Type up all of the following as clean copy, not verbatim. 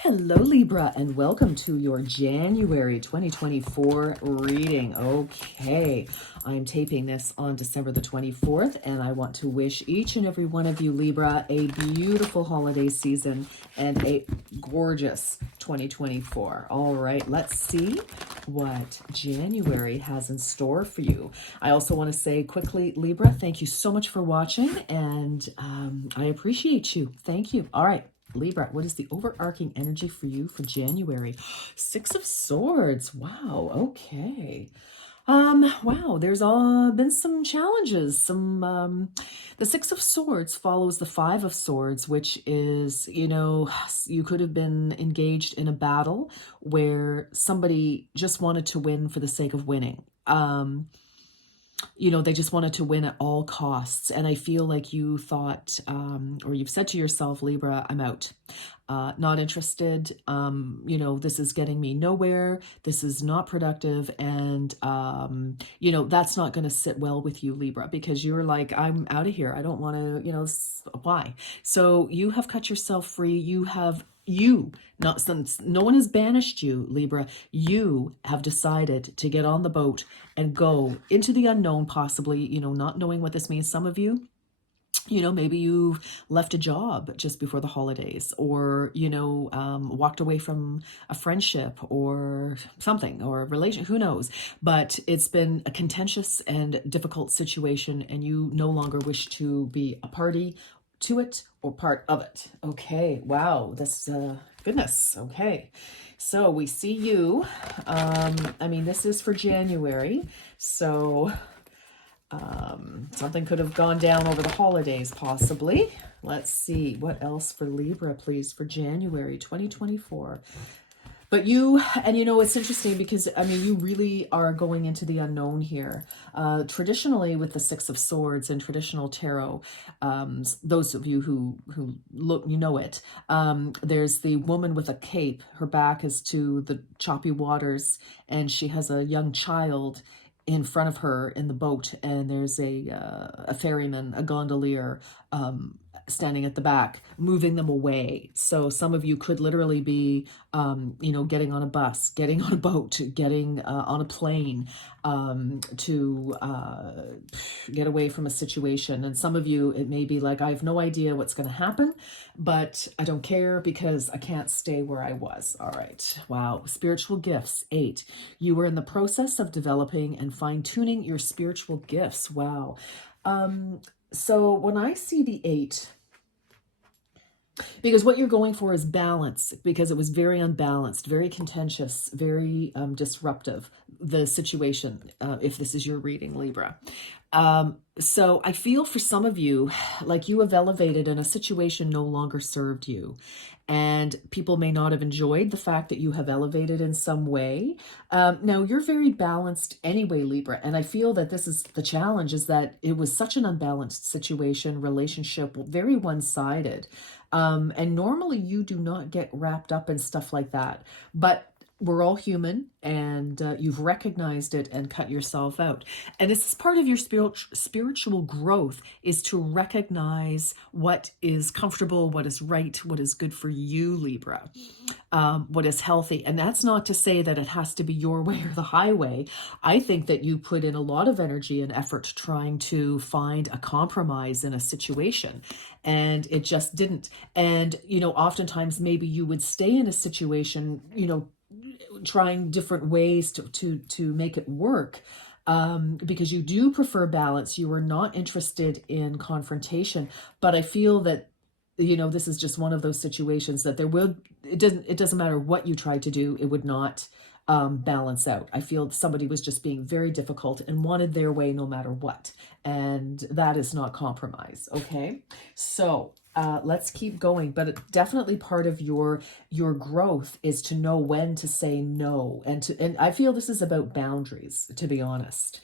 Hello, Libra, and welcome to your January 2024 reading. Okay, I'm taping this on December the 24th, and I want to wish each and every one of you, Libra, a beautiful holiday season and a gorgeous 2024. All right, let's see what January has in store for you. I also want to say quickly, Libra, thank you so much for watching, and I appreciate you. Thank you. All right. Libra, what is the overarching energy for you for January? Six of Swords. Wow. Okay. Wow, there's been some challenges. The Six of Swords follows the Five of Swords, which is, you could have been engaged in a battle where somebody just wanted to win for the sake of winning. They just wanted to win at all costs. And I feel like you thought, or you've said to yourself, Libra, I'm out. Not interested. This is getting me nowhere. This is not productive. And, that's not going to sit well with you, Libra, because you're like, I'm out of here. I don't want to, why? So you have cut yourself free. Not since no one has banished you, Libra, you have decided to get on the boat and go into the unknown, possibly, not knowing what this means. Some of you, maybe you left a job just before the holidays, or, walked away from a friendship or something, or a relation, who knows, but it's been a contentious and difficult situation, and you no longer wish to be a party to it or part of it. Okay. Wow. This, goodness. Okay. So we see you. This is for January. So, something could have gone down over the holidays, possibly. Let's see what else for Libra, please, for January 2024. But it's interesting because, you really are going into the unknown here. Traditionally, with the Six of Swords and traditional tarot, those of you who look, it, there's the woman with a cape. Her back is to the choppy waters, and she has a young child in front of her in the boat, and there's a ferryman, a gondolier, standing at the back, moving them away. So some of you could literally be, getting on a bus, getting on a boat, getting on a plane to get away from a situation. And some of you, it may be like, I have no idea what's going to happen, but I don't care because I can't stay where I was. All right. Wow. Spiritual gifts. 8. You were in the process of developing and fine-tuning your spiritual gifts. Wow. So when I see the 8, because what you're going for is balance, because it was very unbalanced, very contentious, very disruptive, the situation, if this is your reading, Libra. So I feel for some of you, like you have elevated and a situation no longer served you. And people may not have enjoyed the fact that you have elevated in some way. Now, you're very balanced anyway, Libra. And I feel that this is the challenge, is that it was such an unbalanced situation, relationship, very one-sided. And normally you do not get wrapped up in stuff like that. But we're all human, and you've recognized it and cut yourself out. And this is part of your spiritual growth, is to recognize what is comfortable, what is right, what is good for you, Libra, what is healthy. And that's not to say that it has to be your way or the highway. I think that you put in a lot of energy and effort trying to find a compromise in a situation, and it just didn't. And, oftentimes maybe you would stay in a situation, trying different ways to make it work, because you do prefer balance. You are not interested in confrontation, but I feel that this is just one of those situations that it doesn't matter what you try to do, it would not balance out. I feel somebody was just being very difficult and wanted their way no matter what, and that is not compromise. Okay, so let's keep going. But definitely part of your growth is to know when to say no, and I feel this is about boundaries, to be honest.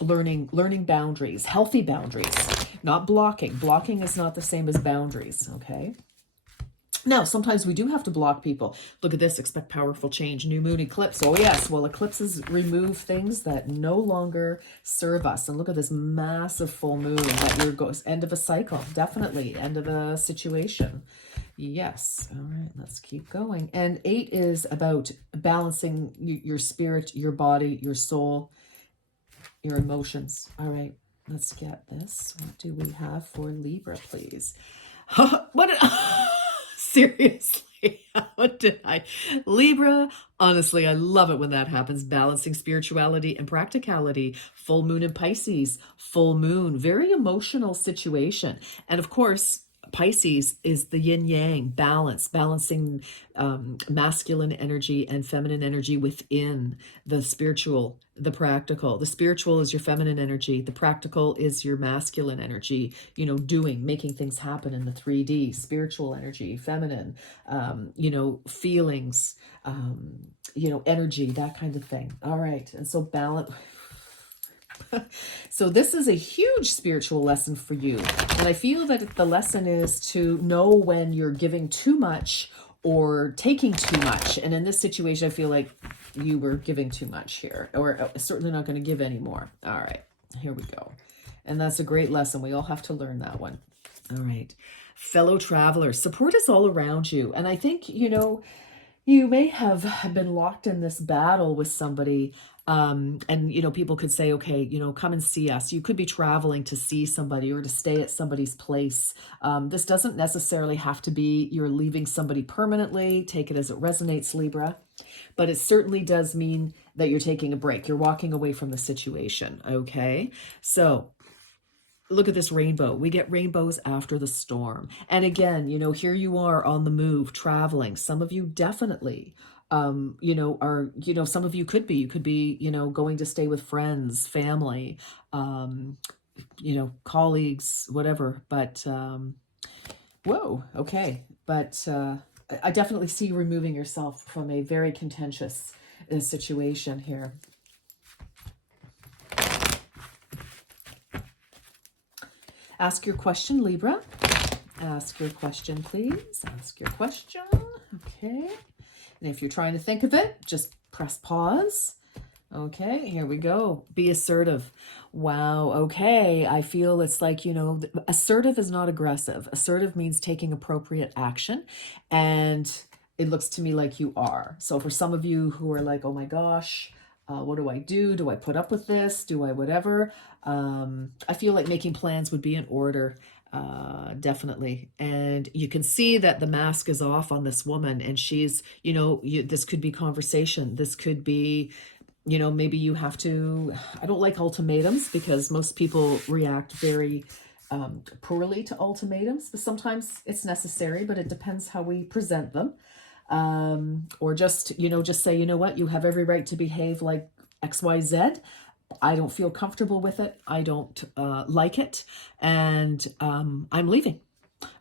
Learning boundaries, healthy boundaries, not blocking. Blocking is not the same as boundaries. Okay. Now, sometimes we do have to block people. Look at this, expect powerful change, new moon eclipse. Oh yes, well, eclipses remove things that no longer serve us. And look at this massive full moon that end of a cycle, definitely end of a situation. Yes. All right, let's keep going. And 8 is about balancing your spirit, your body, your soul, your emotions. All right, let's get this. What do we have for Libra, please? What? Seriously, what did I? Libra, honestly, I love it when that happens. Balancing spirituality and practicality. Full moon in Pisces, full moon, very emotional situation. And of course, Pisces is the yin yang balance, balancing masculine energy and feminine energy within the spiritual, the practical. The spiritual is your feminine energy, the practical is your masculine energy, you know, doing, making things happen in the 3D, spiritual energy, feminine, you know, feelings, you know, energy, that kind of thing. All right. And so balance. So this is a huge spiritual lesson for you. And I feel that the lesson is to know when you're giving too much or taking too much. And in this situation, I feel like you were giving too much here, or certainly not going to give any more. All right, here we go. And that's a great lesson. We all have to learn that one. All right. Fellow travelers, support is all around you. And I think, you know, you may have been locked in this battle with somebody, and you know, people could say, okay, you know, come and see us. You could be traveling to see somebody or to stay at somebody's place. This doesn't necessarily have to be you're leaving somebody permanently. Take it as it resonates, Libra, but it certainly does mean that you're taking a break. You're walking away from the situation. Okay, so look at this rainbow. We get rainbows after the storm. And again, you know, here you are on the move, traveling. Some of you definitely, you know, are, you know, some of you could be, you know, going to stay with friends, family, you know, colleagues, whatever. But, whoa, okay. But I definitely see you removing yourself from a very contentious situation here. Ask your question, Libra. Ask your question, please. Ask your question. Okay. And if you're trying to think of it, just press pause. Okay, here we go. Be assertive. Wow, okay. I feel it's like, you know, assertive is not aggressive. Assertive means taking appropriate action. And it looks to me like you are. So for some of you who are like, oh my gosh, what do I do? Do I put up with this? Do I whatever? I feel like making plans would be in order, definitely. And you can see that the mask is off on this woman, and she's, you know, this could be conversation. This could be, you know, maybe you have to, I don't like ultimatums because most people react very poorly to ultimatums, but sometimes it's necessary, but it depends how we present them. Or just, you know, just say, you know what, you have every right to behave like XYZ. I don't feel comfortable with it. I don't like it. And I'm leaving.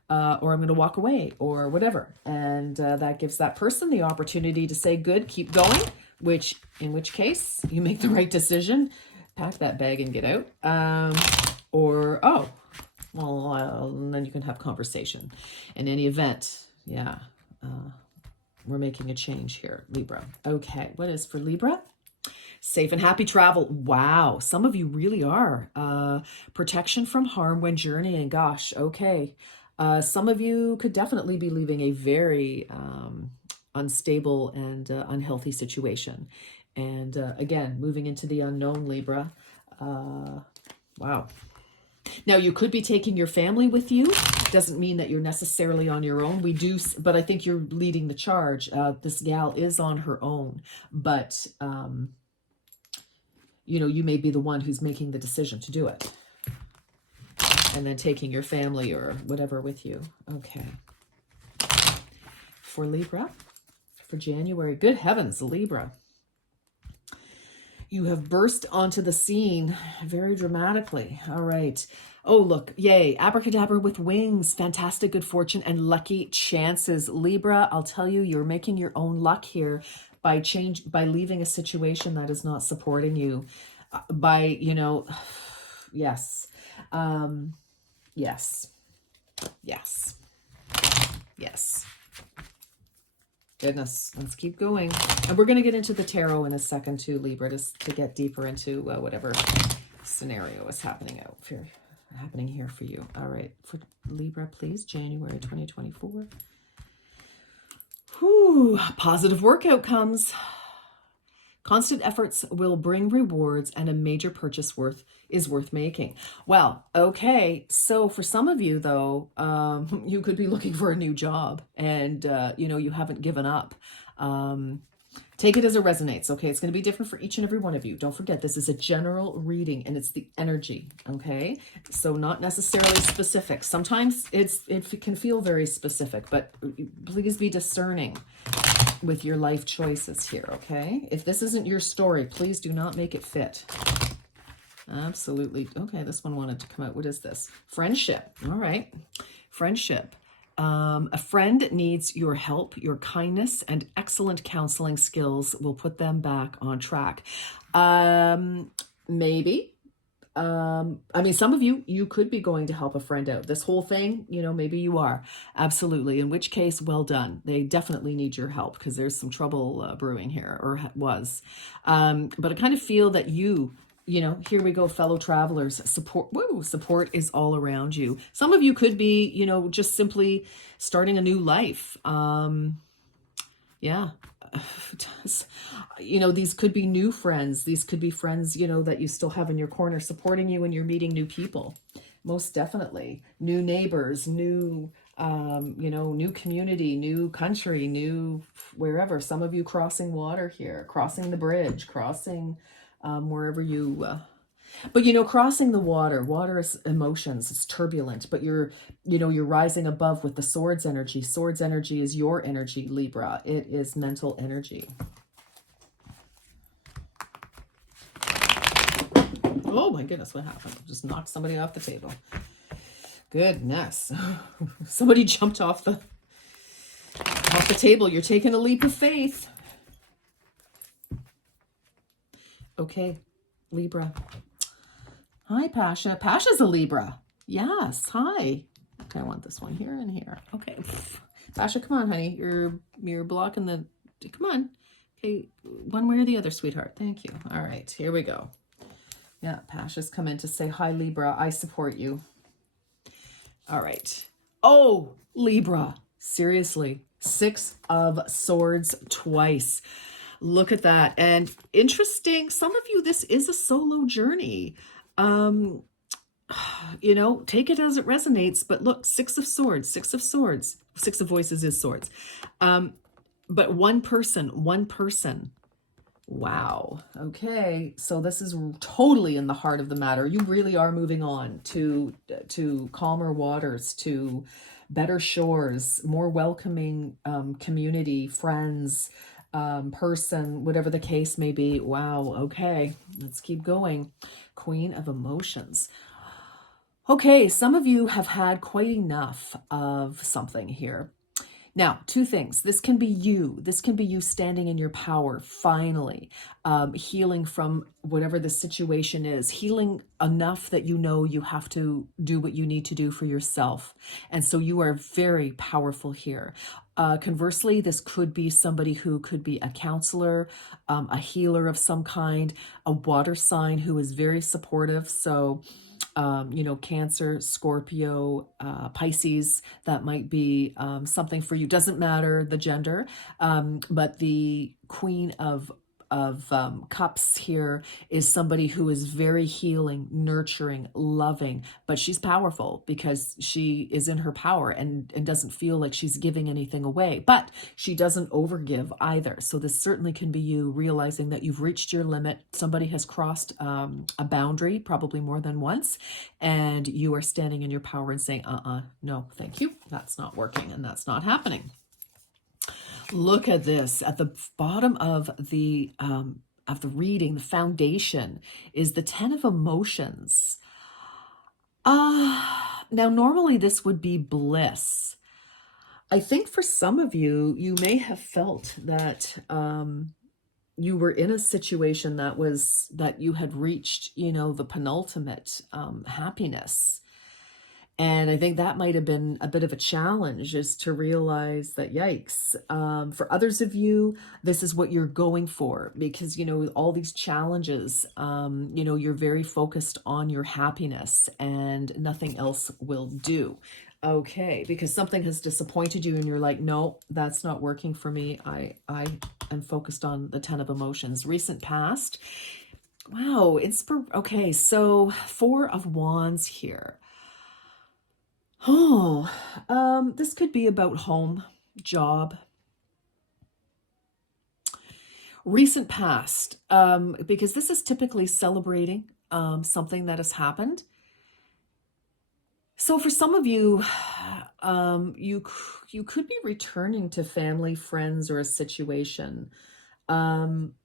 Or I'm going to walk away or whatever. And that gives that person the opportunity to say, good, keep going, in which case you make the right decision, pack that bag and get out. Or, oh, well, and then you can have conversation. In any event, yeah, we're making a change here, Libra. Okay, what is for Libra? Safe and happy travel. Wow, some of you really are. Protection from harm when journeying. Gosh, okay. Some of you could definitely be leaving a very unstable and unhealthy situation. And again, moving into the unknown, Libra. Wow. Now, you could be taking your family with you. Doesn't mean that you're necessarily on your own. We do, but I think you're leading the charge. This gal is on her own, but, you know, you may be the one who's making the decision to do it. And then taking your family or whatever with you. Okay. For Libra, for January. Good heavens, Libra. You have burst onto the scene very dramatically. All right. Oh, look. Yay. Abracadabra with wings. Fantastic good fortune and lucky chances. Libra, I'll tell you, you're making your own luck here by leaving a situation that is not supporting you. By, you know, yes. Yes. Yes. Yes. Goodness, let's keep going. And we're going to get into the tarot in a second too, Libra, to get deeper into whatever scenario is happening here for you. All right, for Libra, please, January 2024. Ooh, positive work outcomes. Constant efforts will bring rewards and a major purchase is worth making. Well, okay. So for some of you though, you could be looking for a new job and, you haven't given up. Take it as it resonates, okay? It's going to be different for each and every one of you. Don't forget, this is a general reading and it's the energy, okay? So not necessarily specific. Sometimes it can feel very specific, but please be discerning with your life choices here, okay? If this isn't your story, please do not make it fit. Absolutely. Okay, this one wanted to come out. What is this? Friendship. All right. Friendship. A friend needs your help, your kindness, and excellent counseling skills will put them back on track. Maybe. Some of you could be going to help a friend out. This whole thing, maybe you are. Absolutely. In which case, well done. They definitely need your help because there's some trouble brewing here, or was. But I kind of feel that here we go, fellow travelers, support is all around you. Some of you could be, just simply starting a new life. Yeah. These could be new friends. These could be friends, that you still have in your corner supporting you when you're meeting new people. Most definitely. New neighbors, new community, new country, new wherever. Some of you crossing water here, crossing the bridge, crossing wherever you, but crossing the water is emotions, it's turbulent, but you're rising above with the swords energy. Swords energy is your energy, Libra. It is mental energy. Oh my goodness, what happened? Just knocked somebody off the table. Goodness. Somebody jumped off the table. You're taking a leap of faith. Okay, Libra. Hi, Pasha. Pasha's a Libra. Yes, hi. Okay, I want this one here and here. Okay. Pasha, come on, honey. You're blocking the... Come on. Okay, one way or the other, sweetheart. Thank you. All right, here we go. Yeah, Pasha's come in to say, hi, Libra. I support you. All right. Oh, Libra. Seriously. 6 of Swords twice. Look at that. And interesting, some of you, this is a solo journey. Take it as it resonates, but look, 6 of Swords, 6 of Swords, 6 of Voices is Swords. But one person. Wow. Okay. So this is totally in the heart of the matter. You really are moving on to calmer waters, to better shores, more welcoming community, friends, person, whatever the case may be. Wow. Okay. Let's keep going. Queen of Emotions. Okay. Some of you have had quite enough of something here. Now, 2 things. This can be you. This can be you standing in your power, finally, healing from whatever the situation is, healing enough that you have to do what you need to do for yourself. And so you are very powerful here. Conversely, this could be somebody who could be a counselor, a healer of some kind, a water sign who is very supportive. So Cancer, Scorpio, Pisces, that might be something for you. Doesn't matter the gender, but the Queen of Cups here is somebody who is very healing, nurturing, loving, but she's powerful because she is in her power and doesn't feel like she's giving anything away, but she doesn't overgive either. So this certainly can be you realizing that you've reached your limit. Somebody has crossed a boundary, probably more than once, and you are standing in your power and saying, no, thank you. That's not working and that's not happening. Look at this. At the bottom of the reading, the foundation is the 10 of Emotions. Now, normally this would be bliss. I think for some of you, you may have felt that you were in a situation that you had reached, the penultimate happiness. And I think that might have been a bit of a challenge, is to realize that, yikes. For others of you, this is what you're going for because, all these challenges, you're very focused on your happiness and nothing else will do. Okay, because something has disappointed you and you're like, no, that's not working for me. I am focused on the 10 of emotions. Recent past. Wow, okay, so 4 of Wands here. Oh, this could be about home, job, recent past, because this is typically celebrating something that has happened. So for some of you, you could be returning to family, friends, or a situation. Um,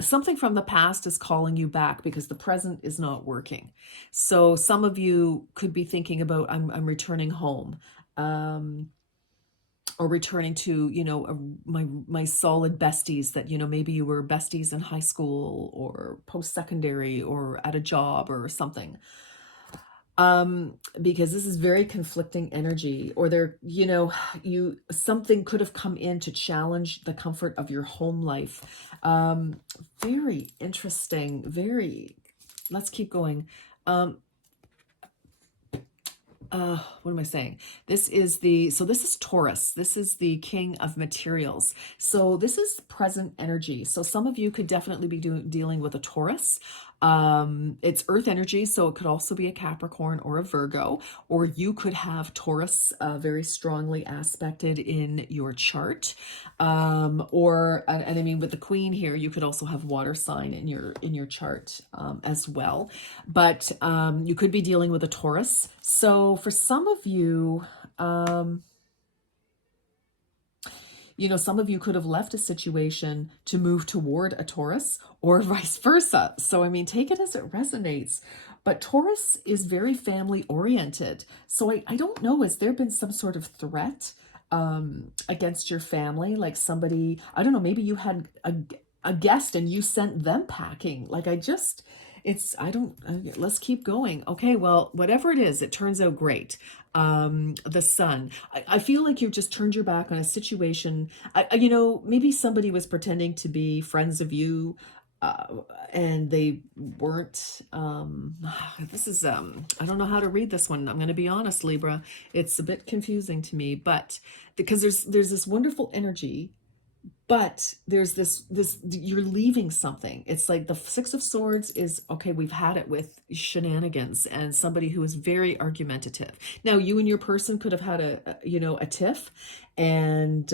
Something from the past is calling you back because the present is not working. So some of you could be thinking about, I'm returning home, or returning to, my solid besties that, maybe you were besties in high school or post-secondary or at a job or something. Because this is very conflicting energy, or there, something could have come in to challenge the comfort of your home life. Very interesting, let's keep going. What am I saying? This is Taurus. This is the king of materials. So this is present energy. So some of you could definitely be dealing with a Taurus. It's earth energy, so it could also be a Capricorn or a Virgo, or you could have Taurus very strongly aspected in your chart. And I mean, with the Queen here, you could also have water sign in your chart as well. But you could be dealing with a Taurus. So for some of you, some of you could have left a situation to move toward a Taurus or vice versa. So, I mean, take it as it resonates. But Taurus is very family oriented. So I don't know, has there been some sort of threat against your family? Like somebody, I don't know, maybe you had a guest and you sent them packing. Let's keep going. Okay, well, whatever it is, it turns out great. The Sun. I feel like you've just turned your back on a situation. Maybe somebody was pretending to be friends of you, uh, and they weren't. This is, I don't know how to read this one. I'm going to be honest, Libra. It's a bit confusing to me, but because there's this wonderful energy, but there's this you're leaving something. It's like the Six of Swords is, okay, we've had it with shenanigans and somebody who is very argumentative. Now you and your person could have had a tiff, and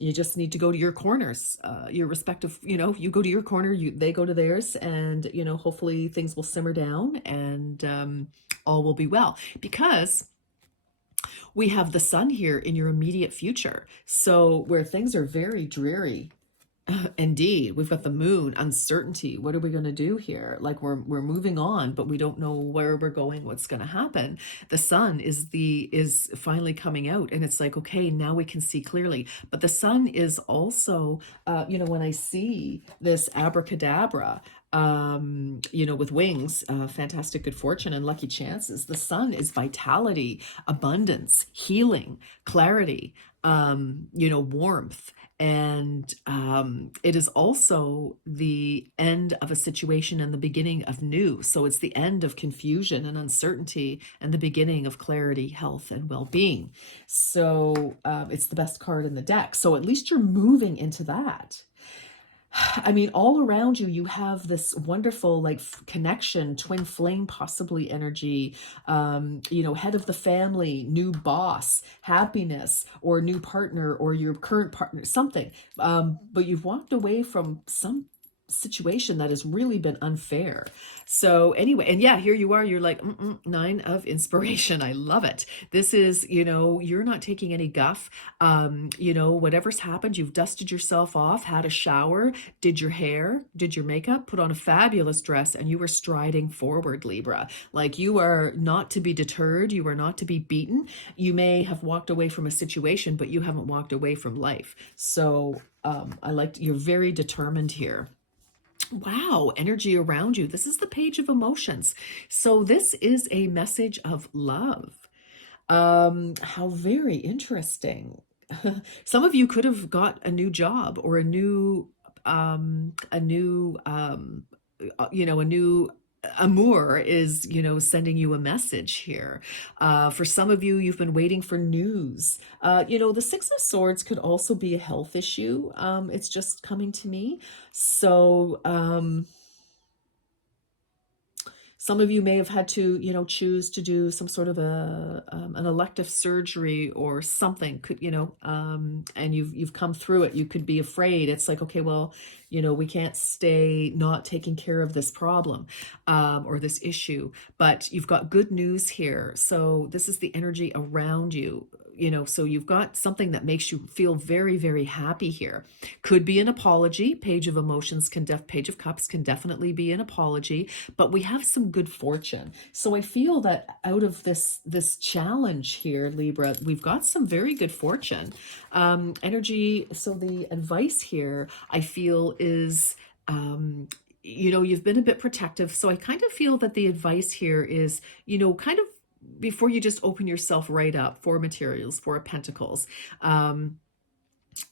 you just need to go to your corners, your respective, you go to your corner, they go to theirs, and hopefully things will simmer down, and all will be well, because we have the Sun here in your immediate future. So where things are very dreary, indeed, we've got the Moon, uncertainty. What are we going to do here? Like we're moving on, but we don't know where we're going, what's going to happen. The Sun is finally coming out, and it's like, okay, now we can see clearly. But the Sun is also, when I see this abracadabra, with wings, fantastic good fortune and lucky chances. The Sun is vitality, abundance, healing, clarity, warmth. And it is also the end of a situation and the beginning of new. So it's the end of confusion and uncertainty and the beginning of clarity, health, and well-being. So it's the best card in the deck. So at least you're moving into that. I mean, all around you, you have this wonderful connection, twin flame, possibly energy, head of the family, new boss, happiness, or new partner, or your current partner, something. But you've walked away from some situation that has really been unfair. So anyway, and yeah, here you are, you're like, 9 of inspiration. I love it. This is, you're not taking any guff. Whatever's happened, you've dusted yourself off, had a shower, did your hair, did your makeup, put on a fabulous dress, and you were striding forward, Libra. Like, you are not to be deterred. You are not to be beaten. You may have walked away from a situation, but you haven't walked away from life. So you're very determined here. Wow, energy around you. This is the Page of Emotions. So this is a message of love. How very interesting. Some of you could have got a new job, or a new amour is, sending you a message here. For some of you, you've been waiting for news. The Six of Swords could also be a health issue. It's just coming to me. So, some of you may have had to, choose to do some sort of an elective surgery or something. Could and you've come through it. You could be afraid. It's like, okay, well, we can't stay not taking care of this problem or this issue. But you've got good news here. So this is the energy around you. So you've got something that makes you feel very, very happy here. Could be an apology. Page of Emotions Page of Cups can definitely be an apology, but we have some good fortune. So I feel that out of this challenge here, Libra, we've got some very good fortune. Energy. So the advice here, I feel, is you've been a bit protective. So I kind of feel that the advice here is, kind of before you just open yourself right up for materials, for pentacles,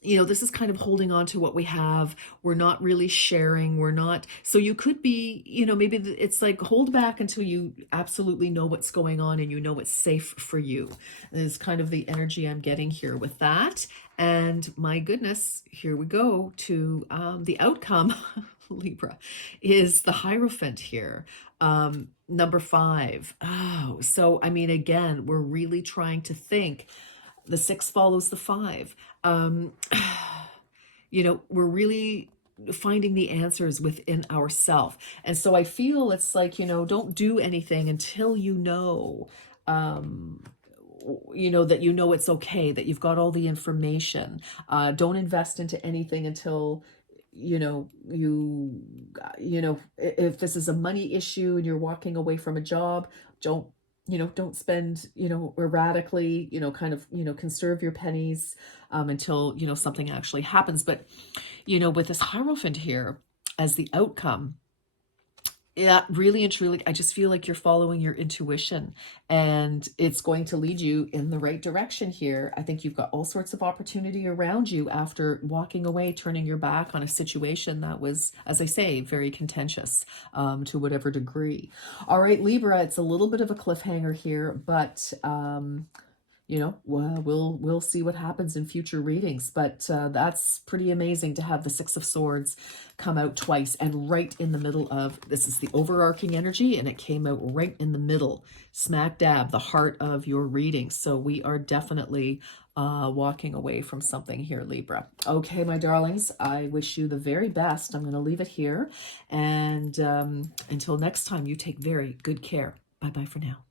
this is kind of holding on to what we have. We're not really sharing. We're not. So you could be, maybe it's like hold back until you absolutely know what's going on and it's safe for you. Is kind of the energy I'm getting here with that. And my goodness, here we go to the outcome. Libra is the Hierophant here. Number 5. Oh, so I mean, again, we're really trying to think. The 6 follows the 5. We're really finding the answers within ourselves. And so I feel it's like, don't do anything until that it's okay, that you've got all the information. Don't invest into anything until if this is a money issue and you're walking away from a job, don't spend, erratically, conserve your pennies until, something actually happens. But, with this Hierophant here as the outcome, yeah, really and truly, I just feel like you're following your intuition and it's going to lead you in the right direction here. I think you've got all sorts of opportunity around you after walking away, turning your back on a situation that was, as I say, very contentious to whatever degree. All right, Libra, it's a little bit of a cliffhanger here, but we'll see what happens in future readings. But that's pretty amazing to have the Six of Swords come out twice and right in the middle of, this is the overarching energy, and it came out right in the middle, smack dab, the heart of your reading. So we are definitely walking away from something here, Libra. Okay, my darlings, I wish you the very best. I'm going to leave it here. And until next time, you take very good care. Bye-bye for now.